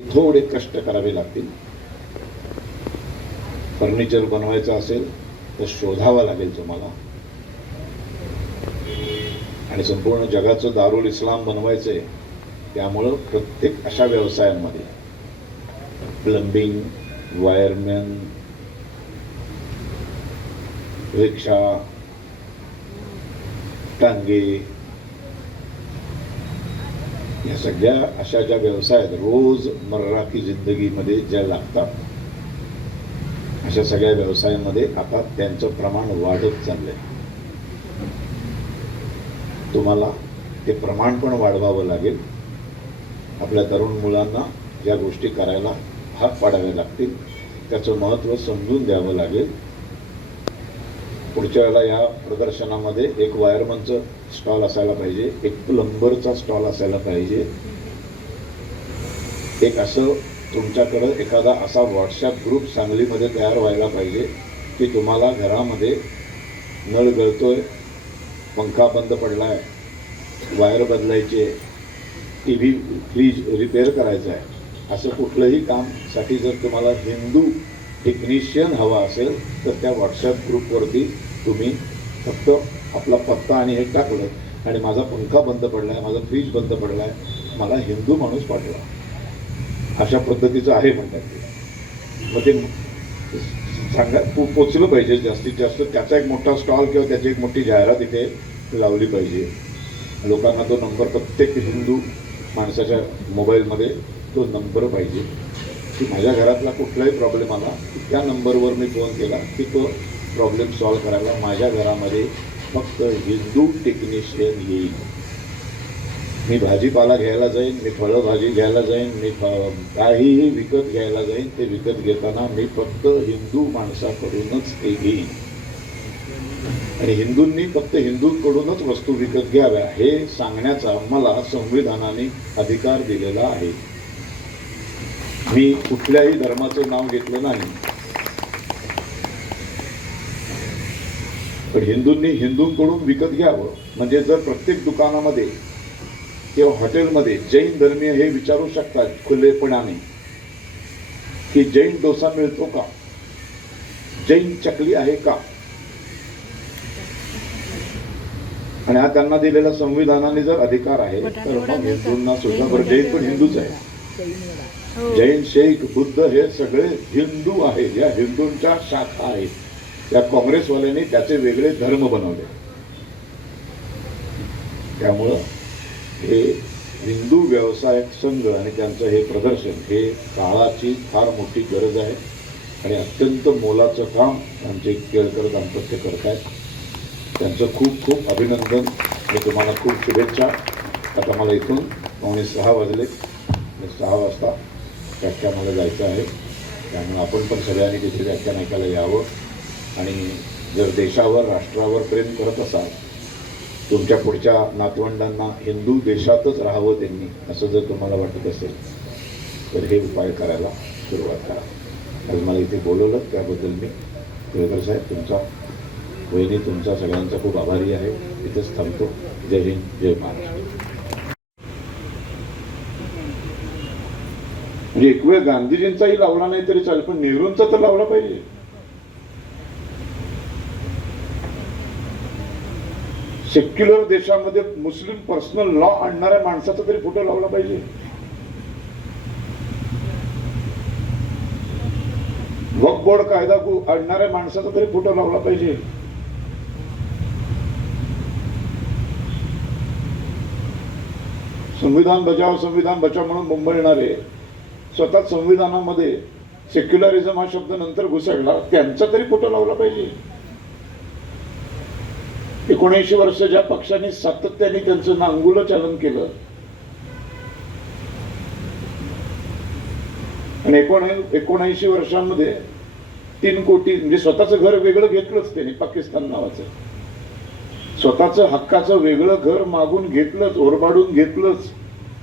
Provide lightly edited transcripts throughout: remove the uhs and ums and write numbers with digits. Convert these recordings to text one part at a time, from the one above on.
थोडे कष्ट करावे लागतील. फर्निचर बनवायचं असेल तर शोधावा लागेल तुम्हाला, आणि संपूर्ण जगाचं दारुल इस्लाम बनवायचंय. त्यामुळं प्रत्येक अशा व्यवसायांमध्ये प्लंबिंग, वायरमॅन, रिक्षा, टांगे, या सगळ्या अशा ज्या व्यवसाय आहेत रोजमर्रा की जिंदगीमध्ये ज्या लागतात, अशा सगळ्या व्यवसायामध्ये आता त्यांचं प्रमाण वाढत चाललंय. तुम्हाला ते प्रमाण पण वाढवावं लागेल. आपल्या तरुण मुलांना ज्या गोष्टी करायला भाग पाडाव्या लागतील त्याचं महत्त्व समजून द्यावं लागेल. पुढच्या वेळेला या प्रदर्शनामध्ये एक वायरमनचं स्टॉल असायला पाहिजे, एक प्लंबरचा स्टॉल असायला पाहिजे, एक असं तुमच्याकडं एखादा असा व्हॉट्सॲप ग्रुप सांगलीमध्ये तयार व्हायला पाहिजे की तुम्हाला घरामध्ये नळ गळतोय, पंखा बंद पडलाय, वायर बदलायची, टीव्ही फ्रीज रिपेअर करायचा आहे, असं कुठलंही कामसाठी जर तुम्हाला हिंदू टेक्निशियन हवा असेल तर त्या व्हॉट्सॲप ग्रुपवरती तुम्ही फक्त आपला पत्ता आणि हे टाकलं आणि माझा पंखा बंद पडलाय, माझा फ्रीज बंद पडलाय, मला हिंदू माणूस पाठवा, अशा पद्धतीचं आहे म्हणतात ते. मग ते सांगा पोचलं पाहिजे जास्तीत जास्त. त्याचा एक मोठा स्टॉल किंवा त्याची एक मोठी जाहिरात इथे लावली पाहिजे. लोकांना तो नंबर, प्रत्येक हिंदू माणसाच्या मोबाईलमध्ये तो नंबर पाहिजे की माझ्या घरातला कुठलाही प्रॉब्लेम आला की त्या नंबरवर मी फोन केला की तो प्रॉब्लेम सॉल्व्ह करायला माझ्या घरामध्ये फक्त हिंदू टेक्निशियन येईल. मी भाजीपाला घ्यायला जाईन, मी फळं भाजी घ्यायला जाईन, मी काहीही विकत घ्यायला जाईन, ते विकत घेताना मी फक्त हिंदू माणसाकडूनच ते घेईन आणि हिंदूंनी फक्त हिंदूंकडूनच वस्तू विकत घ्याव्या हे सांगण्याचा मला संविधानाने अधिकार दिलेला आहे. मी कुठल्याही धर्माचं नाव घेतलं नाही, पण हिंदूंनी हिंदूंकडून विकत घ्यावं. म्हणजे जर प्रत्येक दुकानामध्ये किंवा हॉटेलमध्ये जैन धर्मीय हे विचारू शकतात खुलेपणाने की जैन डोसा मिळतो का, जैन चकली आहे का, आणि हा त्यांना दिलेला संविधानाने जर अधिकार आहे तर मग हिंदूंना सुद्धा, बरं जैन पण हिंदूच आहे, जैन, शीख, बुद्ध हे सगळे हिंदू आहेत, या हिंदूंच्या शाखा आहेत. त्या काँग्रेसवाल्यांनी त्याचे वेगळे धर्म बनवले. त्यामुळं हे हिंदू व्यवसायक संघ आणि त्यांचं हे प्रदर्शन हे काळाची फार मोठी गरज आहे आणि अत्यंत मोलाचं काम आमचे केळकर दाम्पत्य करत आहेत. त्यांचं खूप खूप अभिनंदन आणि तुम्हाला खूप शुभेच्छा. आता मला इथून 5:45 वाजले, 6 वाजता व्याख्यानाला जायचं आहे. त्यामुळे आपण पण सगळ्यांनी तिथे व्याख्यान ऐकायला यावं आणि जर देशावर, राष्ट्रावर प्रेम करत असाल, तुमच्या पुढच्या नातवंडांना हिंदू देशातच राहावं त्यांनी, असं जर तुम्हाला वाटत असेल तर हे उपाय करायला सुरुवात करा. आज मला इथे बोलवलं त्याबद्दल मी केळकर साहेब तुमचा, वहिनी तुमचा सगळ्यांचा खूप आभारी आहे. इथेच थांबतो. जय हिंद, जय महाराष्ट्र. म्हणजे एक वेळ गांधीजींचाही लावला नाही तरी चालेल, पण नेहरूंचा तर लावला पाहिजे. सेक्युलर देशामध्ये मुस्लिम पर्सनल लॉ आणणाऱ्या माणसाचा तरी फोटो लावला पाहिजे. वक्फ बोर्ड कायदा आणणाऱ्या माणसाचा तरी फोटो लावला पाहिजे. संविधान बचाव म्हणून मुंबईणारे स्वतः संविधानामध्ये सेक्युलरिझम हा शब्द नंतर घुसळला, त्यांचा तरी फोटो लावला पाहिजे. 19 वर्ष ज्या पक्षांनी सातत्याने त्यांचं नांगुलं चालन केलं आणि 19 वर्षांमध्ये 3 कोटी, म्हणजे स्वतःचं घर वेगळं घेतलंच त्यांनी, पाकिस्तान नावाचं स्वतःचं हक्काचं वेगळं घर मागून घेतलंच, ओरबाडून घेतलंच,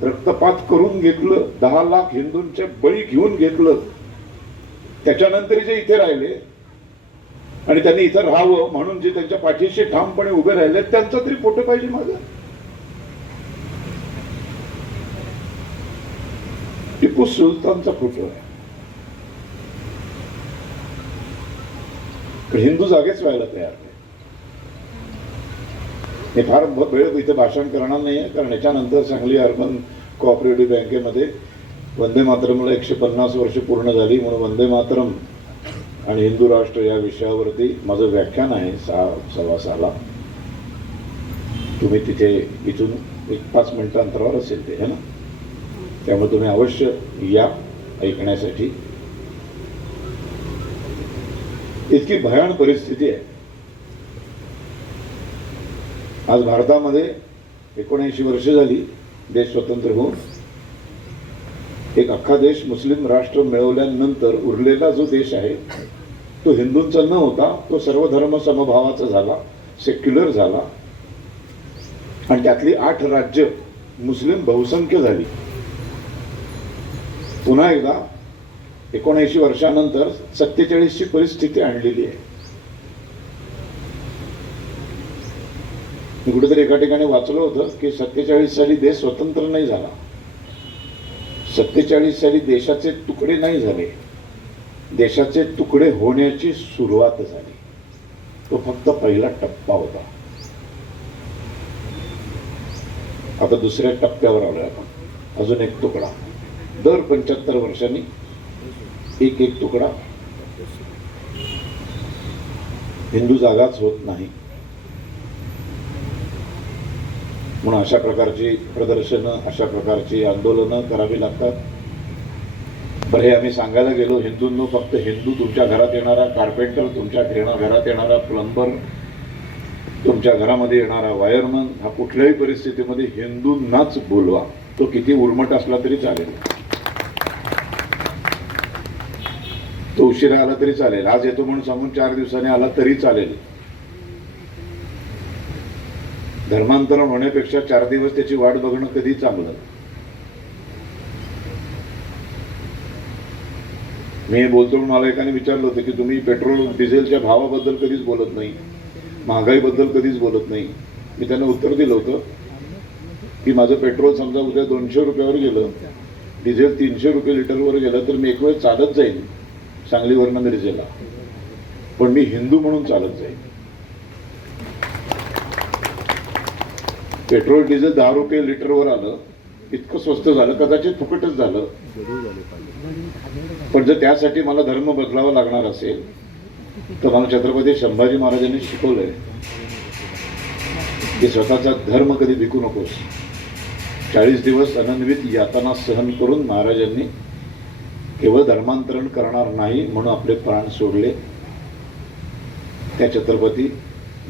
रक्तपात करून घेतलं, 10 लाख हिंदूंचे बळी घेऊन घेतलं. त्याच्यानंतर जे इथे राहिले आणि त्यांनी इथं राहावं म्हणून जे त्यांच्या पाठीशी ठामपणे उभे राहिले त्यांचा तरी फोटो पाहिजे माझा. टिपू सुलतानचा फोटो आहे. हिंदू जागेच व्हायला तयार नाही. हे फार वेळ इथे भाषण करणार नाही आहे, कारण याच्यानंतर सांगली अर्बन कोऑपरेटिव्ह बँकेमध्ये वंदे मातरमला 150 वर्ष पूर्ण झाली, म्हणून वंदे मातरम आणि हिंदू राष्ट्र या विषयावरती माझं व्याख्यान आहे 6:15 तुम्ही तिथे इथून 1-5 मिनिटं अंतरावर असेल ते, है ना. त्यामुळे तुम्ही अवश्य या ऐकण्यासाठी. इतकी भयान परिस्थिती आहे आज भारतामध्ये. 79 वर्ष झाली देश स्वतंत्र होऊन. एक अख्खा देश मुस्लिम राष्ट्र मिळवल्यानंतर उरलेला जो देश आहे तो हिंदूंचा न होता तो सर्वधर्म समभावाचा झाला, सेक्युलर झाला, आणि त्यातली 8 राज्य मुस्लिम बहुसंख्य झाली. पुन्हा एकदा 79 वर्षानंतर 47ची परिस्थिती आणलेली आहे. मी कुठेतरी एका ठिकाणी वाचलं होतं की 47 साली देश स्वतंत्र नाही झाला, 47 साली देशाचे तुकडे नाही झाले, देशाचे तुकडे होण्याची सुरुवात झाली. तो फक्त पहिला टप्पा होता. आता दुसऱ्या टप्प्यावर आलोय आपण. अजून एक तुकडा. दर 75 वर्षांनी एक तुकडा. हिंदू जागाच होत नाही. म्हणून अशा प्रकारची प्रदर्शनं, अशा प्रकारची आंदोलनं करावी लागतात. बरं, हे आम्ही सांगायला गेलो हिंदूंनो, फक्त हिंदू तुमच्या घरात येणारा कार्पेंटर, तुमच्या घरात येणारा प्लंबर, तुमच्या घरामध्ये येणारा वायरमन, हा कुठल्याही परिस्थितीमध्ये हिंदूंनाच बोलवा. तो किती उर्मट असला तरी चालेल, तो उशिरा आला तरी चालेल, आज येतो म्हणून सांगून 4 दिवसांनी आला तरी चालेल. धर्मांतरण होण्यापेक्षा 4 दिवस त्याची वाट बघणं कधी चांगलं. मी बोलतो म्हणून मला एकाने विचारलं होतं की तुम्ही पेट्रोल डिझेलच्या भावाबद्दल कधीच बोलत नाही, महागाईबद्दल कधीच बोलत नाही. मी त्यांना उत्तर दिलं होतं की माझं पेट्रोल समजा उद्या 200 रुपयावर गेलं, डिझेल 300 रुपये लिटरवर गेलं, तर मी एक वेळ चालत जाईन सांगलीवरनं मिरजेला, पण मी हिंदू म्हणून चालत जाईन. पेट्रोल डिझेल 10 रुपये लिटरवर आलं, इतकं स्वस्त झालं, कदाचित फुकटच झालं, पण जर त्यासाठी मला धर्म बदलावा लागणार असेल तर मला छत्रपती संभाजी महाराजांनी शिकवलंय की स्वतःचा धर्म कधी विकू नकोस. 40 दिवस अनन्वित यातना सहन करून महाराजांनी केवळ धर्मांतरण करणार नाही म्हणून आपले प्राण सोडले. त्या छत्रपती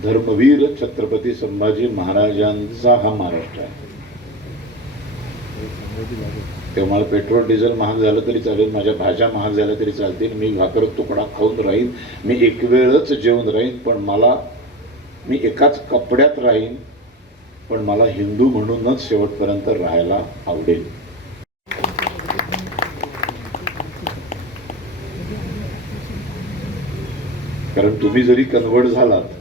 धर्मवीर छत्रपती संभाजी महाराजांचा हा महाराष्ट्र आहे. तेव्हा मला पेट्रोल डिझेल महाग झालं तरी चालेल, माझ्या भाज्या महाग झाल्या तरी चालतील, मी भाकर तुकडा खाऊन राहीन, मी एक वेळच जेवून राहीन, पण मी एकाच कपड्यात राहीन, पण मला हिंदू म्हणूनच शेवटपर्यंत राहायला आवडेल. कारण तुम्ही जरी कन्वर्ट झालात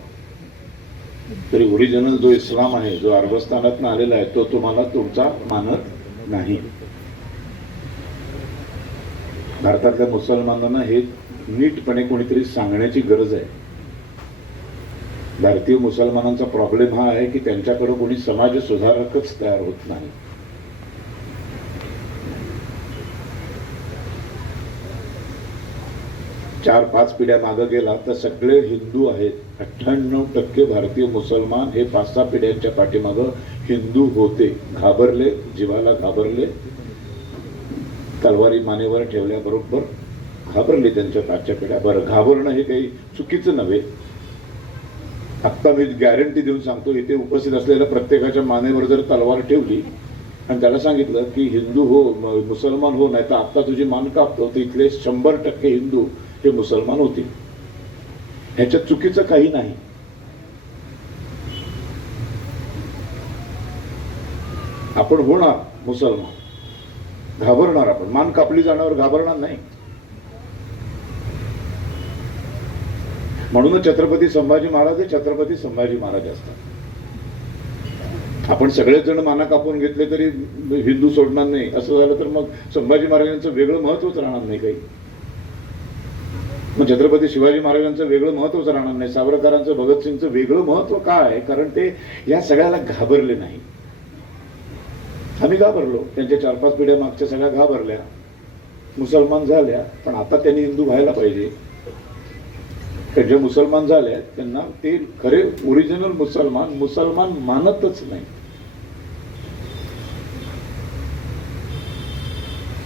तरी ओरिजिनल जो इस्लाम आहे, जो अरबस्थानातून आलेला आहे, तो तुम्हाला तुमचा मानत नाही. भारतातल्या मुसलमानांना हे नीटपणे कोणीतरी सांगण्याची गरज आहे. भारतीय मुसलमानांचा प्रॉब्लेम हा आहे की त्यांच्याकडे कोणी समाज सुधारकच तयार होत नाही. चार 5 पिढ्या मागे गेला तर सगळे हिंदू आहेत. 98% भारतीय मुसलमान हे 5-6 पिढ्यांच्या पाठीमागं हिंदू होते. घाबरले, जीवाला घाबरले, तलवारी मानेवर ठेवल्याबरोबर घाबरले त्यांच्या 5च्या पिढ्या. बरं, घाबरणं हे काही चुकीचं नव्हे. आत्ता मी गॅरंटी देऊन सांगतो, इथे उपस्थित असलेल्या प्रत्येकाच्या मानेवर जर तलवार ठेवली आणि त्याला सांगितलं की हिंदू हो, मुसलमान हो, नाही तर आत्ता तुझी मान कापतो, तर इथले 100% हिंदू हे मुसलमान होतील. ह्याच्यात चुकीचं काही नाही. आपण होणार मुसलमान, घाबरणार, आपण मान कापली जाण्यावर घाबरणार नाही. म्हणूनच छत्रपती संभाजी महाराज हे छत्रपती संभाजी महाराज असतात. आपण सगळेच जण माना कापून घेतले तरी हिंदू सोडणार नाही असं झालं तर मग संभाजी महाराजांचं वेगळं महत्वच राहणार नाही काही. मग छत्रपती शिवाजी महाराजांचं वेगळं महत्वच राहणार नाही. सावरकरांचं, भगतसिंगचं वेगळं महत्व काय? कारण ते या सगळ्याला घाबरले नाही. आम्ही घाबरलो, त्यांच्या 4-5 पिढ्या मागच्या सगळ्या घाबरल्या, मुसलमान झाल्या. पण आता त्यांनी हिंदू व्हायला पाहिजे. ज्या मुसलमान झाल्या त्यांना ते खरे ओरिजिनल मुसलमान मानतच नाही.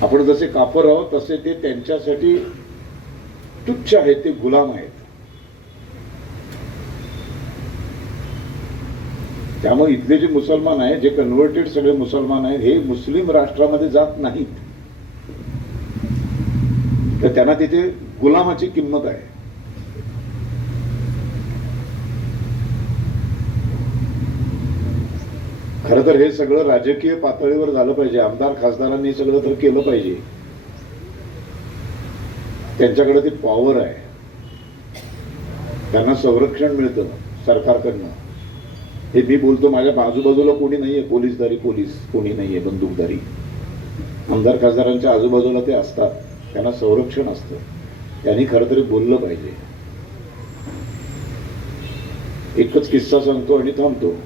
आपण जसे काफर आहोत तसे ते त्यांच्यासाठी तुच्छ आहेत, ते गुलाम आहेत. त्यामुळे इथले जे मुसलमान आहेत, जे कन्व्हर्टेड सगळे मुसलमान आहेत, हे मुस्लिम राष्ट्रामध्ये जात नाहीत. तर त्यांना तिथे गुलामाची किंमत आहे. खरं तर हे सगळं राजकीय पातळीवर झालं पाहिजे. आमदार खासदारांनी सगळं तर केलं पाहिजे. त्यांच्याकडे ती पॉवर आहे, त्यांना संरक्षण मिळतं सरकारकडनं. हे मी बोलतो, माझ्या आजूबाजूला कोणी नाहीये पोलीस कोणी नाहीये बंदूकधारी. आमदार खासदारांच्या आजूबाजूला ते असतात, त्यांना संरक्षण असतं. त्यांनी खरं तरी बोललं पाहिजे. एकच किस्सा सांगतो आणि थांबतो.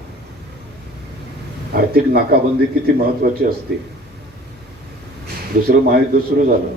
आर्थिक नाकाबंदी किती महत्वाची असते. दुसरं महायुद्ध सुरू झालं,